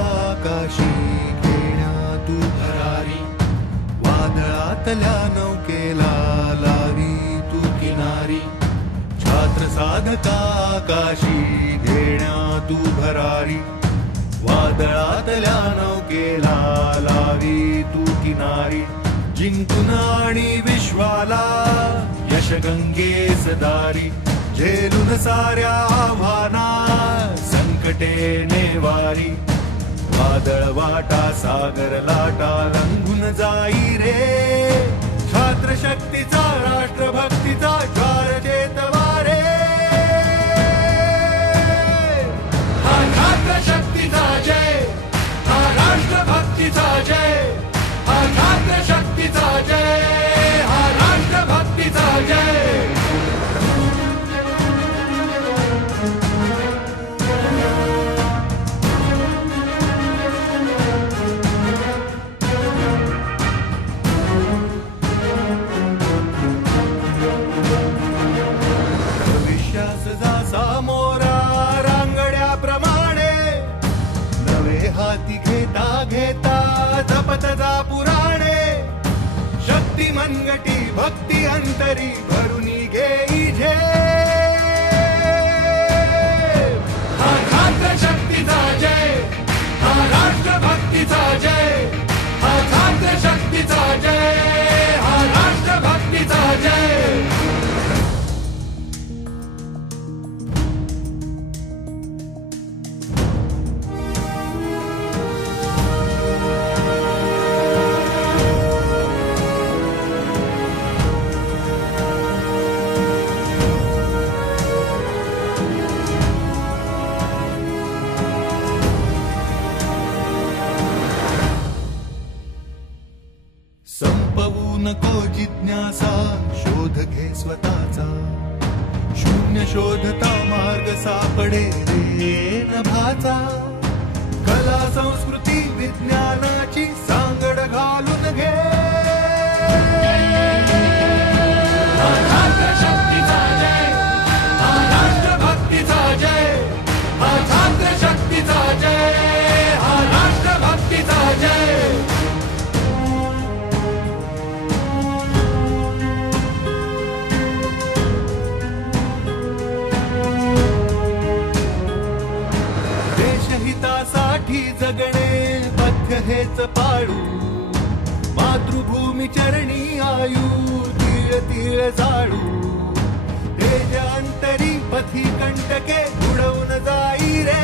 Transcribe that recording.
आकाशी घेण्या तू भरारी, वादळातल्या नौकेला लावी तू किनारी. छात्र साधका आकाशी घेण्या तू भरारी, वादळातल्या नौकेला लावी तू किनारी. जिंकून आणि विश्वाला यशगंगेस दारी, झेलून साऱ्या आव्हाना संकटे नेवारी. वादळ वाटा सागर लाटा लंघून जाई रे, छात्र शक्तीचा राष्ट्रभक्तीचा ज्वार चेतवारे. हा छात्र शक्तीचा जय, हा राष्ट्रभक्तीचा जय, हा छात्र शक्तीचा जय, हा राष्ट्रभक्तीचा जय. हाती घेता घेता जपत जा पुराणे, शक्ती मनगटी भक्ती अंतरी भरुनी घेई झेप. हा छात्र शक्तीचा जय, हा राष्ट्रभक्तीचा जय, हा छात्र शक्तीचा जय, हा राष्ट्रभक्तीचा जय. संपवू नको जिज्ञासा, शोध घे स्वतःचा. शून्य शोधता मार्ग सापडे रे नभाचा. कला संस्कृती विज्ञानाची सांगड घालून घे. हा छात्र शक्तीचा जय, हा राष्ट्रभक्तीचा जय, हा छात्र शक्तीचा जय, हा राष्ट्रभक्तीचा जय. हितासाठी जगणे पथ्य हेच पाळू, मातृभूमी चरणी आयु तीळ तीळ जाळू. तेज अंतरी पथी कंटके उडवून जाई रे,